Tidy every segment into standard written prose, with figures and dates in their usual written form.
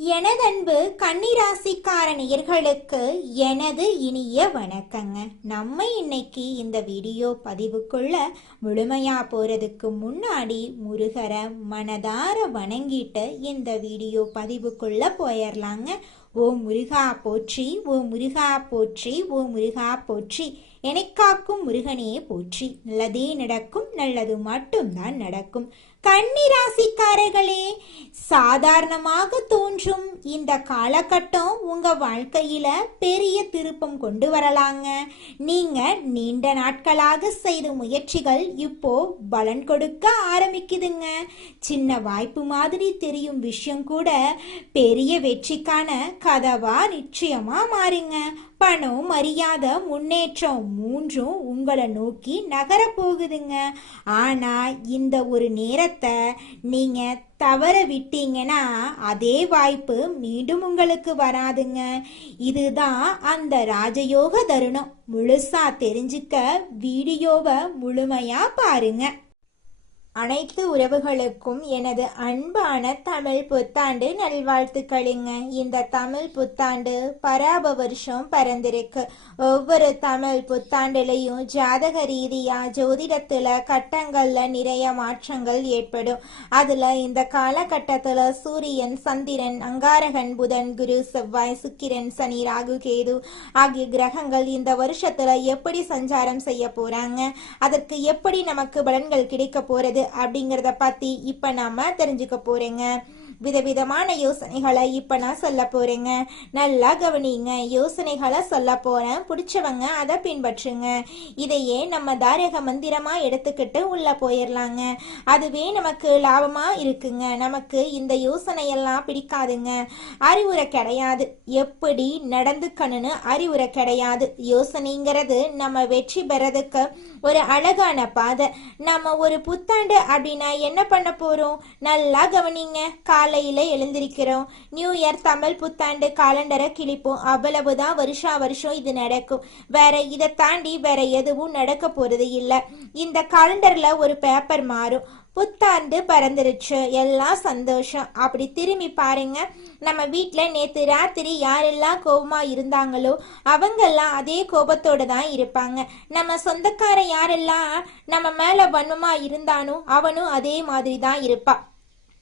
எனதன்பு கன்னிராசிக்கார நேயர்களுக்கு எனது இனிய வணக்கங்க. நம்ம இன்னைக்கு இந்த வீடியோ பதிவுக்குள்ள முழுமையா போறதுக்கு முன்னாடி முருகரை மனதார வணங்கிட்டு இந்த வீடியோ பதிவுக்குள்ள போயிடலாங்க. ஓ முருகா போற்றி, ஓ முருகா போற்றி, ஓ முருகா போற்றி, எனக்காக்கும் முருகனே போற்றி. நல்லதே நடக்கும், நல்லது மட்டும்தான் நடக்கும். கன்னிராசிக்காரர்களே, சாதாரணமாக தோன்றும் இந்த காலகட்டம் உங்க வாழ்க்கையில பெரிய திருப்பம் கொண்டு வரலாங்க. நீங்க நீண்ட நாட்களாக செய்த முயற்சிகள் இப்போ பலன் கொடுக்க ஆரம்பிக்குதுங்க. சின்ன வாய்ப்பு மாதிரி தெரியும் விஷயம் கூட பெரிய வெற்றிக்கான கதவா நிச்சயமா மாறுங்க. பணம், மரியாதை, முன்னேற்றம் மூன்றும் உங்களை நோக்கி நகர போகுதுங்க. ஆனா இந்த ஒரு நேரத்தை நீங்க தவற விட்டீங்கன்னா அதே வாய்ப்பு மீண்டும் உங்களுக்கு வராதுங்க. இதுதான் அந்த ராஜயோக தருணம். முழுசா தெரிஞ்சுக்க வீடியோவை முழுமையா பாருங்க. அனைத்து உறவுகளுக்கும் எனது அன்பான தமிழ் புத்தாண்டு நல்வாழ்த்துக்களுங்க. இந்த தமிழ் புத்தாண்டு பராப வருஷம் பிறந்திருக்கு. ஒவ்வொரு தமிழ் புத்தாண்டுலையும் ஜாதக ரீதியா ஜோதிடத்துல கட்டங்கள்ல நிறைய மாற்றங்கள் ஏற்படும். அதுல இந்த காலகட்டத்துல சூரியன், சந்திரன், அங்காரகன், புதன், குரு, செவ்வாய், சுக்கிரன், சனி, ராகு, கேது ஆகிய கிரகங்கள் இந்த வருஷத்துல எப்படி சஞ்சாரம் செய்ய போறாங்க, அதற்கு எப்படி நமக்கு பலன்கள் கிடைக்க போறது அப்படிங்கறத பத்தி இப்ப நாம தெரிஞ்சுக்க போறேங்க. விதவிதமான யோசனைகளை இப்ப நான் சொல்ல போறேங்க. நல்லா கவனிங்க. யோசனைகளை சொல்ல போறேன், பிடிச்சவங்க அதை பின்பற்றுங்க. இதையே நம்ம தாரக மந்திரமா எடுத்துக்கிட்டு உள்ள போயிடலாங்க. அதுவே நமக்கு லாபமா இருக்குங்க. நமக்கு இந்த யோசனையெல்லாம் பிடிக்காதுங்க. அறிவுரை கிடையாது, எப்படி நடந்துக்கணும்னு அறிவுரை கிடையாது. யோசனைங்கிறது நம்ம வெற்றி பெறதுக்கு ஒரு அழகான பாதை. நம்ம ஒரு புத்தாண்டு அப்படின்னா என்ன பண்ண போறோம்? நல்லா கவனிங்க. காலையில எழுந்திருக்கிறோம், நியூ இயர் தமிழ் புத்தாண்டு காலண்டரை கிழிப்போம். அவ்வளவுதான். வருஷா வருஷம் இது நடக்கும். வேற இதை தாண்டி வேற எதுவும் நடக்க போறது இல்லை. இந்த காலண்டர்ல ஒரு பேப்பர் மாறும். புத்தாண்டு பறந்துருச்சு, எல்லாம் சந்தோஷம். அப்படி திரும்பி பாருங்க, நம்ம வீட்டுல நேத்து ராத்திரி யாரெல்லாம் கோபமா இருந்தாங்களோ அவங்கெல்லாம் அதே கோபத்தோட தான் இருப்பாங்க. நம்ம சொந்தக்கார யாரெல்லாம் நம்ம மேல வன்மமா இருந்தானோ அவனும் அதே மாதிரி தான் இருப்பான்.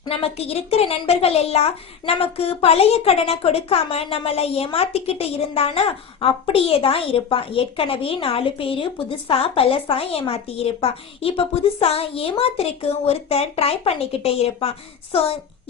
நமக்கு இருக்கிற நண்பர்கள் எல்லாம் நமக்கு பழைய கடனை கொடுக்காம நம்மளை ஏமாத்திக்கிட்டு இருந்தானா அப்படியே தான் இருப்பான். ஏற்கனவே 4 பேரு புதுசா பழசா ஏமாத்தி இருப்பான். இப்ப புதுசா ஏமாத்திருக்கு ஒருத்தர் ட்ரை பண்ணிக்கிட்டே இருப்பான். ஸோ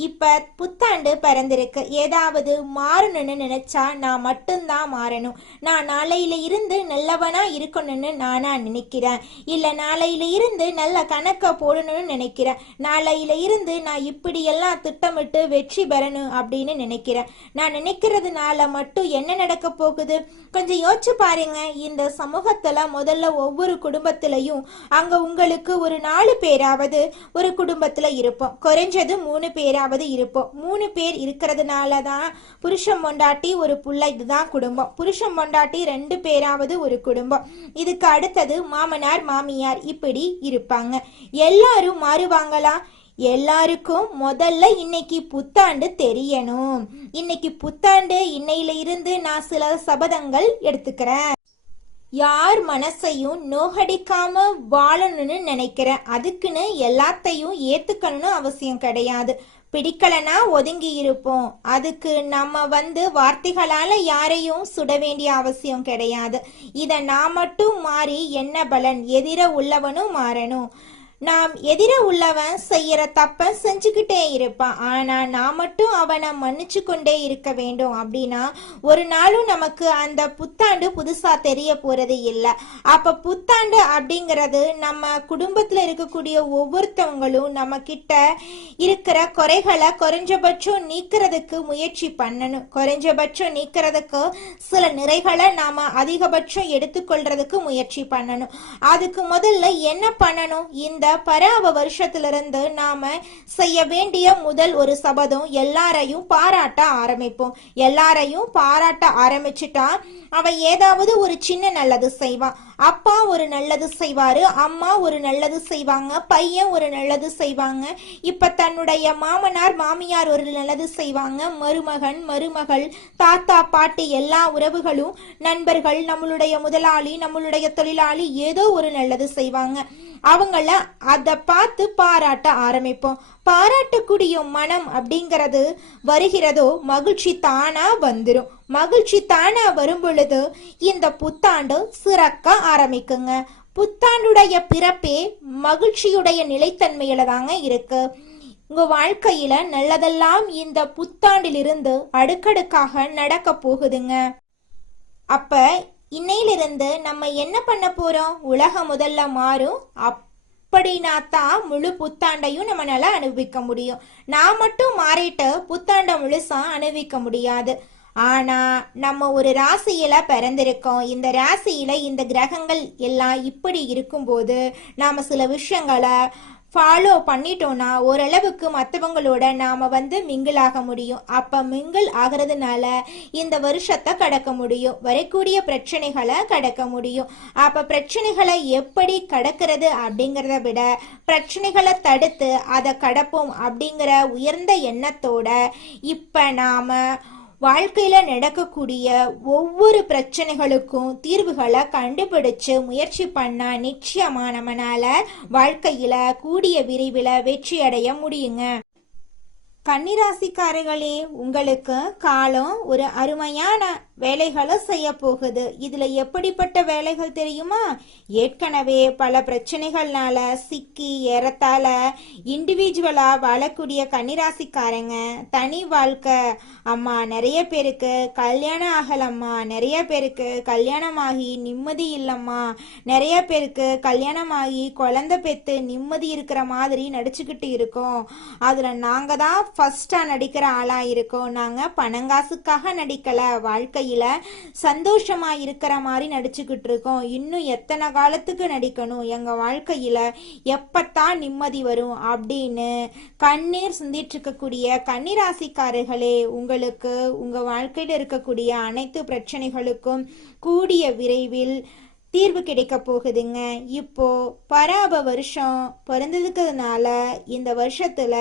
இப்ப புத்தாண்டு பிறந்திருக்கு. ஏதாவது மாறணும்னு நினைச்சா நான் மட்டும்தான் மாறணும். நான் நாளையில இருந்து நல்லவனா இருக்கணும்னு நானா நினைக்கிறேன். இல்ல நாளையில இருந்து நல்ல கணக்க போடணும்னு நினைக்கிறேன். நாளையில இருந்து நான் இப்படியெல்லாம் திட்டமிட்டு வெற்றி பெறணும் அப்படின்னு நினைக்கிறேன். நான் நினைக்கிறதுனால மட்டும் என்ன நடக்க போகுது? கொஞ்சம் யோசிச்சு பாருங்க. இந்த சமூகத்துல முதல்ல ஒவ்வொரு குடும்பத்திலையும் அங்க உங்களுக்கு ஒரு 4 பேராவது ஒரு குடும்பத்துல இருப்போம். குறைஞ்சது 3 பேராவது இருப்போம். 3 பேர் இருக்கிறதுனாலதான் புருஷன் பொண்டாட்டி ஒரு புள்ள, இதுதான் குடும்பம். புருஷன் பொண்டாட்டி 2 பேராவது ஒரு குடும்பம். இதுக்கு அடுத்தது மாமனார் மாமியார் இப்படி இருப்பாங்க. எல்லாரும் மாறுவாங்களா? எல்லாருக்கும் முதல்ல இன்னைக்கு புத்தாண்டு தெரியணும். இன்னைக்கு புத்தாண்டு, இன்னையில இருந்து நான் சில சபதங்கள் எடுத்துக்கிறேன். யார் மனசையும் நோகடிக்காம வாழணும்னு நினைக்கிறேன். அதுக்குன்னு எல்லாத்தையும் ஏத்துக்கணும்னு அவசியம் கிடையாது. பிடிக்கலனா ஒதுங்கி இருப்போம். அதுக்கு நம்ம வார்த்தைகளால யாரையும் சுட வேண்டிய அவசியம் கிடையாது. இத நான் மட்டும் மாறி என்ன பலன்? எதிர உள்ளவனும் மாறணும். நாம் எதிர உள்ளவன் செய்யற தப்ப செஞ்சுக்கிட்டே இருப்பான். ஆனா நான் மட்டும் அவனை மன்னிச்சு கொண்டே இருக்க வேண்டும். அப்படின்னா ஒரு நாளும் நமக்கு அந்த புத்தாண்டு புதுசா தெரிய போறது இல்லை. அப்ப புத்தாண்டு அப்படிங்கிறது நம்ம குடும்பத்துல இருக்கக்கூடிய ஒவ்வொருத்தவங்களும் நம்ம கிட்ட இருக்கிற குறைகளை குறைஞ்சபட்சம் நீக்கிறதுக்கு முயற்சி பண்ணணும். குறைஞ்சபட்சம் நீக்கிறதுக்கு சில நிறைகளை நாம அதிகபட்சம் எடுத்துக்கொள்றதுக்கு முயற்சி பண்ணணும். அதுக்கு முதல்ல என்ன பண்ணணும்? இந்த பராவ வருஷத்திலிருந்து நாம செய்ய வேண்டிய முதல் ஒரு சபதம், எல்லாரையும் பாராட்ட ஆரம்பிப்போம். எல்லாரையும் பாராட்ட ஆரம்பிச்சுட்டா அவன் ஏதாவது ஒரு சின்ன நல்லது செய்வான். அப்பா ஒரு நல்லது செய்வாரு, அம்மா ஒரு நல்லது செய்வாங்க, பையன் ஒரு நல்லது செய்வாங்க, இப்ப தன்னுடைய மாமனார் மாமியார் ஒரு நல்லது செய்வாங்க, மருமகன் மருமகள் தாத்தா பாட்டி எல்லா உறவுகளும் நண்பர்கள் நம்மளுடைய முதலாளி நம்மளுடைய தொழிலாளி ஏதோ ஒரு நல்லது செய்வாங்க. அவங்கள அதை பார்த்து பாராட்ட ஆரம்பிப்போம். பாராட்டக்கூடிய மனம் அப்படிங்கிறது வருகிறதோ மகிழ்ச்சி தானா வந்துடும். மகிழ்ச்சி தானா வரும் பொழுது இந்த புத்தாண்டு சிறக்க ஆரம்பிக்குங்க. புத்தாண்டுடைய பிறப்பே மகிழ்ச்சியுடைய நிலைத்தன்மையில தாங்க இருக்கு. உங்க வாழ்க்கையில நல்லதெல்லாம் இந்த புத்தாண்டிலிருந்து அடுக்கடுக்காக நடக்க போகுதுங்க. அப்ப இன்னையிலிருந்து நம்ம என்ன பண்ண போறோம்? உலகம் முதல்ல மாறும். அப்படின்னா தான் முழு புத்தாண்டையும் நம்மளால அனுபவிக்க முடியும். நான் மட்டும் மாறிட்டு புத்தாண்டை முழுசா அனுபவிக்க முடியாது. ஆனா நம்ம ஒரு ராசியில பிறந்திருக்கோம். இந்த ராசியில இந்த கிரகங்கள் எல்லாம் இப்படி இருக்கும்போது நாம சில விஷயங்களை ஃபாலோ பண்ணிட்டோம்னா ஓரளவுக்கு மற்றவங்களோட நாம மிங்கிள் ஆக முடியும். அப்ப மிங்கிள் ஆகிறதுனால இந்த வருஷத்தை கடக்க முடியும், வரக்கூடிய பிரச்சனைகளை கடக்க முடியும். அப்ப பிரச்சனைகளை எப்படி கடக்கிறது அப்படிங்கிறத விட பிரச்சனைகளை தடுத்து அதை கடப்போம் அப்படிங்கிற உயர்ந்த எண்ணத்தோட இப்ப நாம வாழ்க்கையில நடக்கக்கூடிய ஒவ்வொரு பிரச்சனைகளுக்கும் தீர்வுகளை கண்டுபிடிச்சு முயற்சி பண்ணா நிச்சயமா நம்மளால வாழ்க்கையில கூடிய விரைவில் வெற்றி அடைய முடியுங்க. கன்னிராசிக்காரர்களே, உங்களுக்கு காலம் ஒரு அருமையான வேலைகளை செய்ய போகுது. இதுல எப்படிப்பட்ட வேலைகள் தெரியுமா? ஏற்கனவே பல பிரச்சனைகள்னால சிக்கி ஏறத்தால இண்டிவிஜுவலா வாழக்கூடிய கன்னிராசிக்காரங்க தனி வாழ்க்கை அம்மா, நிறைய பேருக்கு கல்யாணம் ஆகலம்மா, நிறைய பேருக்கு கல்யாணமாகி நிம்மதி இல்லம்மா, நிறைய பேருக்கு கல்யாணமாகி குழந்தை பெத்து நிம்மதி இருக்கிற மாதிரி நடிச்சுக்கிட்டு இருக்கோம். அதுல நாங்க தான் ஃபர்ஸ்டா நடிக்கிற ஆளா இருக்கோம். நாங்க பணங்காசுக்காக நடிக்கல, வாழ்க்கையில சந்தோஷமா இருக்கிற மாதிரி நடிச்சுக்கிட்டு இருக்கோம். இன்னும் எத்தனை காலத்துக்கு நடிக்கணும்? எங்க வாழ்க்கையில எப்பத்தான் நிம்மதி வரும் அப்படின்னு கண்ணீர் சிந்திட்டு இருக்கக்கூடிய கன்னிராசிக்காரர்களே, உங்களுக்கு உங்க வாழ்க்கையில இருக்கக்கூடிய அனைத்து பிரச்சனைகளுக்கும் கூடிய விரைவில் தீர்வு கிடைக்க போகுதுங்க. இப்போ பராப வருஷம் பிறந்ததுக்குனால இந்த வருஷத்துல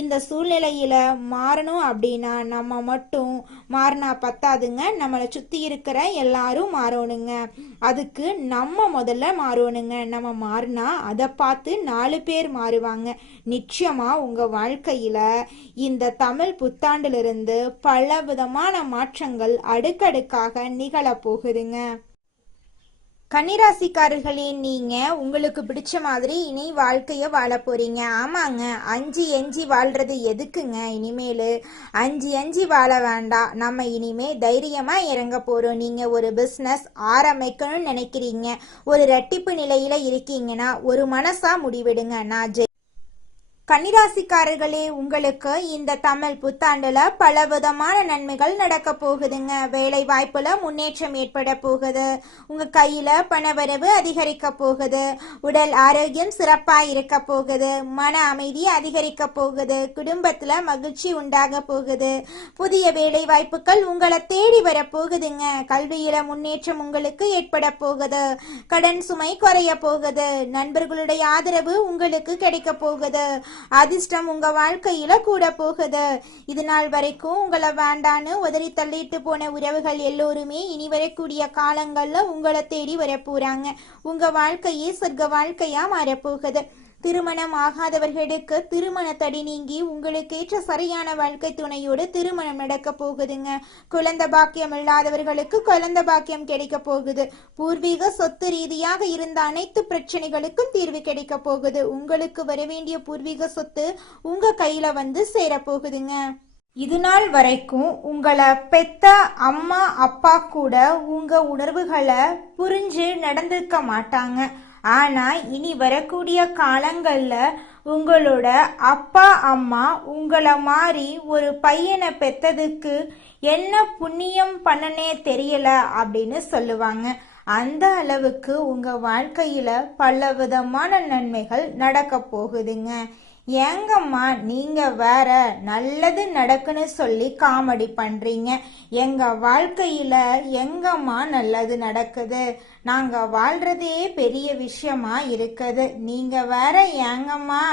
இந்த சூழ்நிலையில மாறணும் அப்படின்னா நம்ம மட்டும் மாறினா பத்தாதுங்க, நம்மளை சுத்தி இருக்கிற எல்லாரும் மாறணுங்க. அதுக்கு நம்ம முதல்ல மாறணுங்க. நம்ம மாறினா அதை பார்த்து 4 பேர் மாறுவாங்க. நிச்சயமா உங்க வாழ்க்கையில இந்த தமிழ் புத்தாண்டிலிருந்து பல விதமான மாற்றங்கள் அடுக்கடுக்காக நிகழ போகுதுங்க. கன்னிராசிக்காரர்களே, நீங்க உங்களுக்கு பிடிச்ச மாதிரி இனி வாழ்க்கைய வாழ போறீங்க. ஆமாங்க, அஞ்சி வாழ்றது எதுக்குங்க? இனிமேல் அஞ்சி வாழ வேண்டாம். நம்ம இனிமே தைரியமா இறங்க போறோம். நீங்க ஒரு பிசினஸ் ஆரம்பிக்கணும்னு நினைக்கிறீங்க, ஒரு ரெட்டிப்பு நிலையில இருக்கீங்கன்னா ஒரு மனசா முடிவெடுங்க. நான் கன்னிராசிக்காரர்களே, உங்களுக்கு இந்த தமிழ் புத்தாண்டுல பல விதமான நன்மைகள் நடக்க போகுதுங்க. வேலை வாய்ப்புல முன்னேற்றம் ஏற்பட போகுது. உங்க கையில பணவரவு அதிகரிக்க போகுது. உடல் ஆரோக்கியம் சிறப்பா இருக்க போகுது. மன அமைதி அதிகரிக்க போகுது. குடும்பத்துல மகிழ்ச்சி உண்டாக போகுது. புதிய வேலை வாய்ப்புகள் உங்களை தேடி வர போகுதுங்க. கல்வியில முன்னேற்றம் உங்களுக்கு ஏற்பட போகுது. கடன் சுமை குறைய போகுது. நண்பர்களுடைய ஆதரவு உங்களுக்கு கிடைக்க போகுது. அதிர்ஷ்டம் உங்க வாழ்க்கையில கூட போகுது. இது நாள் வரைக்கும் உங்களை வேண்டான்னு உதறி தள்ளிட்டு போன உறவுகள் எல்லோருமே இனி வரக்கூடிய காலங்கள்ல உங்களை தேடி வர போறாங்க. உங்க வாழ்க்கையே சொர்க்க வாழ்க்கையா மாறப்போகுது. திருமணம் ஆகாதவர்களுக்கு திருமண தடை நீங்கி உங்களுக்கு ஏற்ற சரியான வாழ்க்கை துணையோடு திருமணம் நடக்க போகுதுங்க. குழந்தை பாக்கியம் இல்லாதவர்களுக்கு குழந்தை பாக்கியம் கிடைக்க போகுது. பூர்வீக சொத்து ரீதியாக இருந்த அனைத்து பிரச்சனைகளுக்கும் தீர்வு கிடைக்க போகுது. உங்களுக்கு வர வேண்டிய பூர்வீக சொத்து உங்க கையில சேர போகுதுங்க. இது நாள் வரைக்கும் உங்களை பெத்த அம்மா அப்பா கூட உங்க உணர்வுகளை புரிஞ்சு நடந்திருக்க மாட்டாங்க. ஆனா இனி வரக்கூடிய காலங்கள்ல உங்களோட அப்பா அம்மா உங்களை மாதிரி ஒரு பையனை பெத்ததுக்கு என்ன புண்ணியம் பண்ணனே தெரியல அப்படின்னு சொல்லுவாங்க. அந்த அளவுக்கு உங்க வாழ்க்கையில பல விதமான நன்மைகள் நடக்க போகுதுங்க. ஏங்கம்மா நீங்க வேற நல்லது நடக்குன்னு சொல்லி காமெடி பண்றீங்க? எங்க வாழ்க்கையில எங்கம்மா நல்லது நடக்குது? நாங்க வாழ்றதே பெரிய விஷயமா இருக்குது, நீங்க வேற ஏங்கம்மா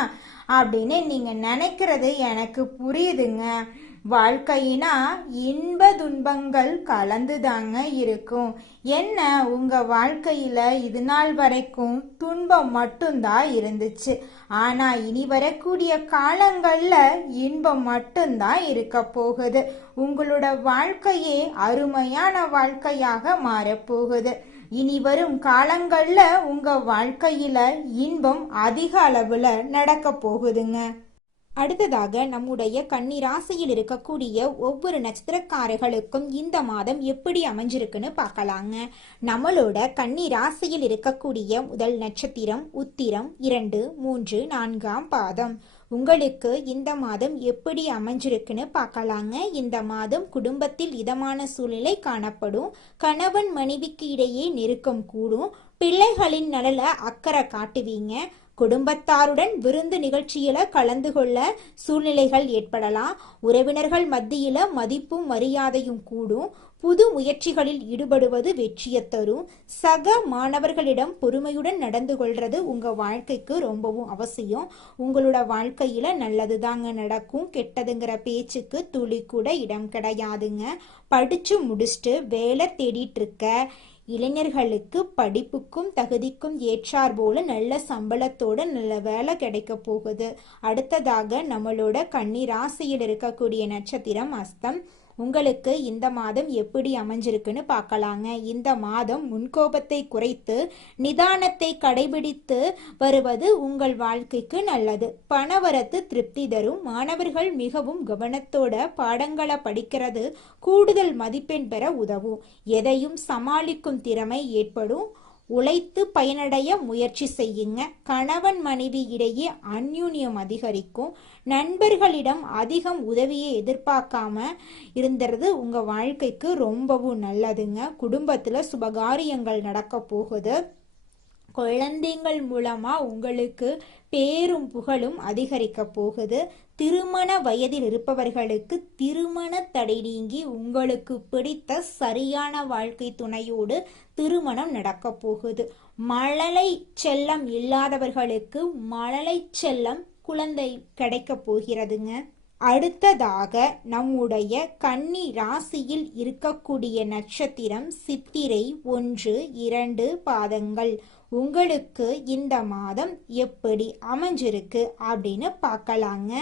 அப்படின்னு நீங்க நினைக்கிறது எனக்கு புரியுதுங்க. வாழ்க்கையினா இன்ப துன்பங்கள் கலந்துதாங்க இருக்கும். என்ன உங்க வாழ்க்கையில இது நாள் வரைக்கும் துன்பம் மட்டும்தான் இருந்துச்சு, ஆனா இனி வரக்கூடிய காலங்கள்ல இன்பம் மட்டும்தான் இருக்க போகுது. உங்களோட வாழ்க்கையே அருமையான வாழ்க்கையாக மாறப்போகுது. இனி வரும் காலங்கள்ல உங்க வாழ்க்கையில இன்பம் அதிக அளவுல நடக்க போகுதுங்க. அடுத்ததாக நம்முடைய கன்னி ராசியில் இருக்கக்கூடிய ஒவ்வொரு நட்சத்திரக்காரர்களுக்கும் இந்த மாதம் எப்படி அமைஞ்சிருக்குன்னு பார்க்கலாங்க. நம்மளோட கன்னி ராசியில் இருக்கக்கூடிய முதல் நட்சத்திரம் உத்திரம் 2, 3, 4ஆம் பாதம். உங்களுக்கு இந்த மாதம் எப்படி அமைஞ்சிருக்குன்னு பார்க்கலாங்க. இந்த மாதம் குடும்பத்தில் இதமான சூழ்நிலை காணப்படும். கணவன் மனைவிக்கு இடையே நெருக்கம் கூடும். பிள்ளைகளின் நலல அக்கறை காட்டுவீங்க. குடும்பத்தாருடன் விருந்து நிகழ்ச்சியில கலந்து கொள்ள சூழ்நிலைகள் ஏற்படலாம். உறவினர்கள் மத்தியில மதிப்பும் மரியாதையும் கூடும். புது முயற்சிகளில் ஈடுபடுவது வெற்றியை தரும். சக மாணவர்களிடம் பொறுமையுடன் நடந்து கொள்றது உங்க வாழ்க்கைக்கு ரொம்பவும் அவசியம். உங்களோட வாழ்க்கையில நல்லது தாங்க நடக்கும், கெட்டதுங்கிற பேச்சுக்கு துளி கூட இடம் கிடையாதுங்க. படிச்சு முடிச்சுட்டு வேலை தேடிட்டு இருக்க இளைஞர்களுக்கு படிப்புக்கும் தகுதிக்கும் ஏற்றார் போல நல்ல சம்பளத்தோட நல்ல வேலை கிடைக்க போகுது. அடுத்ததாக நம்மளோட கன்னி ராசியில் இருக்கக்கூடிய நட்சத்திரம் அஸ்தம். உங்களுக்கு இந்த மாதம் எப்படி அமைஞ்சிருக்குன்னு பார்க்கலாங்க. இந்த மாதம் முன்கோபத்தை குறைத்து நிதானத்தை கடைபிடித்து வருவது உங்கள் வாழ்க்கைக்கு நல்லது. பணவரத்து திருப்தி தரும். மாணவர்கள் மிகவும் கவனத்தோட பாடங்களை படிக்கிறது கூடுதல் மதிப்பெண் பெற உதவும். எதையும் சமாளிக்கும் திறமை ஏற்படும். உழைத்து பயனடைய முயற்சி செய்யுங்க. கணவன் மனைவி இடையே அந்யூன்யம் அதிகரிக்கும். நண்பர்களிடம் அதிகம் உதவியை எதிர்பார்க்காம இருந்துறது உங்க வாழ்க்கைக்கு ரொம்பவும் நல்லதுங்க. குடும்பத்துல சுபகாரியங்கள் நடக்க போகுது. குழந்தைகள் மூலமா உங்களுக்கு பேரும் புகழும் அதிகரிக்க போகுது. திருமண வயதில் இருப்பவர்களுக்கு திருமண தடை நீங்கி உங்களுக்கு பிடித்த சரியான வாழ்க்கை துணையோடு திருமணம் நடக்க போகுது. மழலை செல்லம் இல்லாதவர்களுக்கு மழலை செல்லம் குழந்தை கிடைக்க போகிறதுங்க. அடுத்ததாக நம்முடைய கன்னி ராசியில் இருக்கக்கூடிய நட்சத்திரம் சித்திரை 1, 2 பாதங்கள். உங்களுக்கு இந்த மாதம் எப்படி அமைஞ்சிருக்கு அப்படின்னு பார்க்கலாங்க.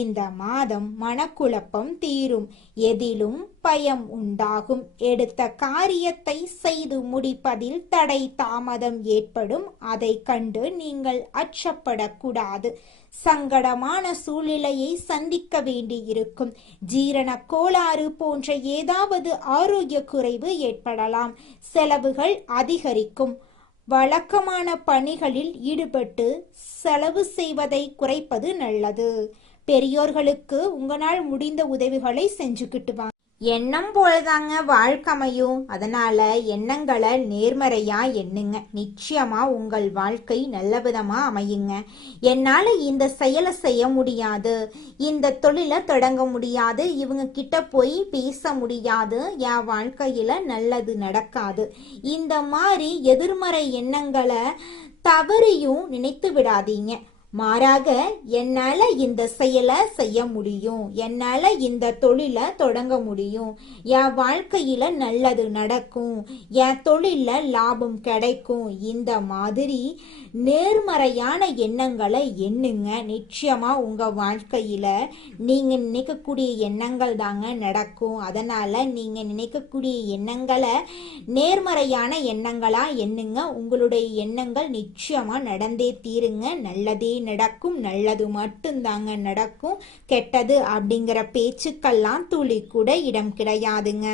இந்த மாதம் மனக்குழப்பம் தீரும். எதிலும் பயம் உண்டாகும். எடுத்த காரியத்தை செய்து முடிப்பதில் தடை தாமதம் ஏற்படும். அதை கண்டு நீங்கள் அச்சப்படக்கூடாது. சங்கடமான சூழ்நிலையை சந்திக்க வேண்டியிருக்கும். ஜீரண கோளாறு போன்ற ஏதாவது ஆரோக்கிய குறைவு ஏற்படலாம். செலவுகள் அதிகரிக்கும். வழக்கமான பணிகளில் ஈடுபட்டு செலவு செய்வதை குறைப்பது நல்லது. பெரியோர்களுக்கு உங்களால் முடிந்த உதவிகளை செஞ்சுக்கிட்டு வாங்க. எண்ணம் போலதாங்க வாழ்க்கையும். அதனால எண்ணங்களை நேர்மறையா எண்ணுங்க. நிச்சயமா உங்கள் வாழ்க்கை நல்ல விதமா அமையுங்க. என்னால இந்த செயலை செய்ய முடியாது, இந்த தொழிலை தொடங்க முடியாது, இவங்க கிட்ட போய் பேச முடியாது, என் வாழ்க்கையில நல்லது நடக்காது, இந்த மாதிரி எதிர்மறை எண்ணங்களை தவறியும் நினைத்து விடாதீங்க. மாறாக என்னால இந்த செயலை செய்ய முடியும், என்னால இந்த தொழிலை தொடங்க முடியும், என் வாழ்க்கையில நல்லது நடக்கும், என் தொழில லாபம் கிடைக்கும், இந்த மாதிரி நேர்மறையான எண்ணங்களை எண்ணுங்க. நிச்சயமா உங்க வாழ்க்கையில நீங்க நினைக்கக்கூடிய எண்ணங்கள் தாங்க நடக்கும். அதனால நீங்க நினைக்கக்கூடிய எண்ணங்களை நேர்மறையான எண்ணங்களா எண்ணுங்க. உங்களுடைய எண்ணங்கள் நிச்சயமா நடந்தே தீருங்க. நல்லதே நடக்கும். நல்லது மட்டும்தாங்க நடக்கும். கெட்டது அப்படிங்கிற பேச்சுக்கெல்லாம் துளி கூட இடம் கிடையாதுங்க.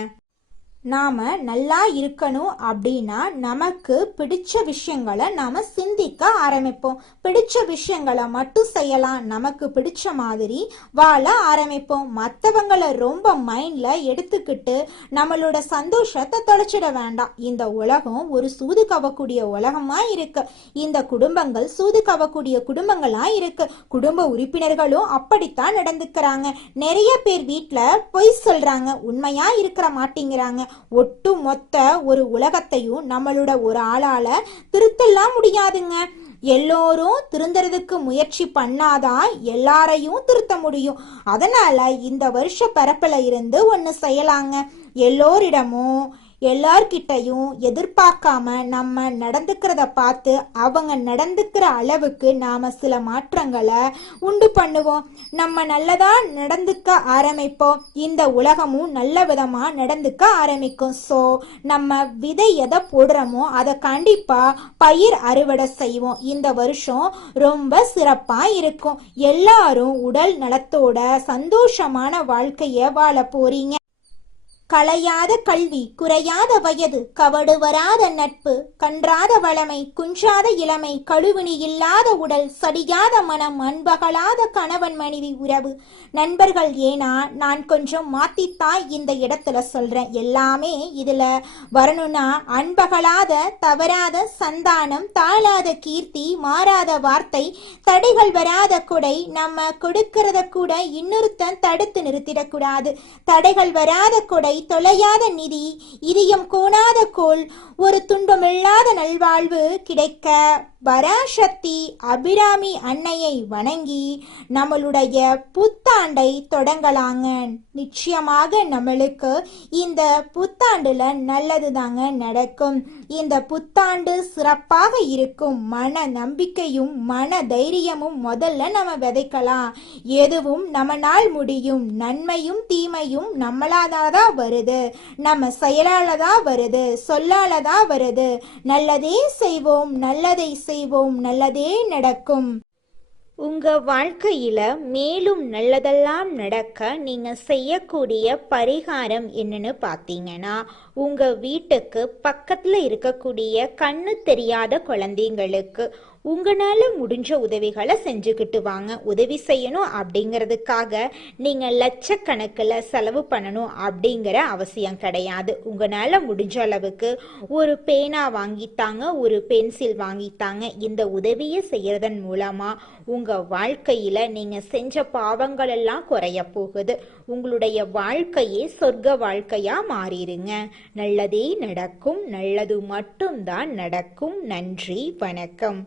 நாம நல்லா இருக்கணும் அப்படின்னா நமக்கு பிடிச்ச விஷயங்களை நாம சிந்திக்க ஆரம்பிப்போம். பிடிச்ச விஷயங்களை மட்டும் செய்யலாம், நமக்கு பிடிச்ச மாதிரி வாழ ஆரம்பிப்போம். மற்றவங்களை ரொம்ப மைண்ட்ல எடுத்துக்கிட்டு நம்மளோட சந்தோஷத்தை தொலைச்சிட வேண்டாம். இந்த உலகம் ஒரு சூது கவக்கூடிய உலகமா இருக்கு. இந்த குடும்பங்கள் சூது கவக்கூடிய குடும்பங்களா இருக்கு. குடும்ப உறுப்பினர்களும் அப்படித்தான் நடந்துக்கிறாங்க. நிறைய பேர் வீட்டுல பொய் சொல்றாங்க, உண்மையா இருக்கிற மாட்டேங்கிறாங்க. ஒட்டு மொத்த ஒரு உலகத்தையும் நம்மளோட ஒரு ஆளால திருத்தலாம் முடியாதுங்க. எல்லோரும் திருந்துறதுக்கு முயற்சி பண்ணாதான் எல்லாரையும் திருத்த முடியும். அதனால இந்த வருஷ பிறப்புல இருந்து ஒன்னு செய்யலாங்க. எல்லோரிடமும் எல்லார்கிட்டையும் எதிர்பார்க்காம நம்ம நடந்துக்கிறத பார்த்து அவங்க நடந்துக்கிற அளவுக்கு நாம சில மாற்றங்களை உண்டு பண்ணுவோம். நம்ம நல்லதா நடந்துக்க ஆரம்பிப்போம். இந்த உலகமும் நல்ல விதமா நடந்துக்க ஆரம்பிக்கும். ஸோ நம்ம விதை எதை போடுறோமோ அதை கண்டிப்பா பயிர் அறுவடை செய்வோம். இந்த வருஷம் ரொம்ப சிறப்பா இருக்கும். எல்லாரும் உடல் நலத்தோட சந்தோஷமான வாழ்க்கைய வாழ போறீங்க. களையாத கல்வி, குறையாத வயது, கவடு வராத நட்பு, கன்றாத வளமை, குன்றாத இளமை, கழுவினி இல்லாத உடல், சடியாத மனம், அன்பகலாத கணவன் மனைவி உறவு, நண்பர்கள். ஏன்னா நான் கொஞ்சம் மாத்தித்தான் இந்த இடத்துல சொல்றேன். எல்லாமே இதுல வரணும்னா அன்பகலாத, தவறாத சந்தானம், தாழாத கீர்த்தி, மாறாத வார்த்தை, தடைகள் வராத கொடை. நம்ம கொடுக்கறத கூட இன்னொருத்தன் தடுத்து நிறுத்திடக்கூடாது. தடைகள் வராத கொடை, தொலையாத நிதி, இதயம் கோணாத கோல், ஒரு துன்பமில்லாத நல்வாழ்வு கிடைக்க பராசக்தி அபிராமி அன்னையை வணங்கி நம்மளுடைய புத்தாண்டை தொடங்கலாங்க. நிச்சயமாக நம்மளுக்கு இந்த புத்தாண்டுல நல்லது தாங்க நடக்கும். இந்த புத்தாண்டு சிறப்பாக இருக்கும். மன நம்பிக்கையும் மன தைரியமும் முதல்ல நம்ம விதைக்கலாம். எதுவும் நம்மளால் முடியும். நன்மையும் தீமையும் நம்மளாதான் வருது, நம்ம செயலாலதான் வருது, சொல்லாலதான் வருது. நல்லதே செய்வோம், நல்லதை செய்வோம், நல்லதே நடக்கும். உங்க வாழ்க்கையில மேலும் நல்லதெல்லாம் நடக்க நீங்க செய்யக்கூடிய பரிகாரம் என்னன்னு பார்த்தீங்கன்னா, உங்க வீட்டுக்கு பக்கத்துல இருக்கக்கூடிய கண்ணு தெரியாத குழந்தைங்களுக்கு உங்களால முடிஞ்ச உதவிகளை செஞ்சுக்கிட்டு வாங்க. உதவி செய்யணும் அப்படிங்கிறதுக்காக நீங்க லட்சக்கணக்கில் செலவு பண்ணணும் அப்படிங்கிற அவசியம் கிடையாது. உங்களால முடிஞ்ச அளவுக்கு ஒரு பேனா வாங்கித்தாங்க, ஒரு பென்சில் வாங்கித்தாங்க. இந்த உதவியை செய்யறதன் மூலமா உங்க வாழ்க்கையில நீங்க செஞ்ச பாவங்கள் எல்லாம் குறைய போகுது. உங்களுடைய வாழ்க்கையே சொர்க்க வாழ்க்கையா மாறிடுங்க. நல்லதே நடக்கும். நல்லது மட்டும்தான் நடக்கும். நன்றி, வணக்கம்.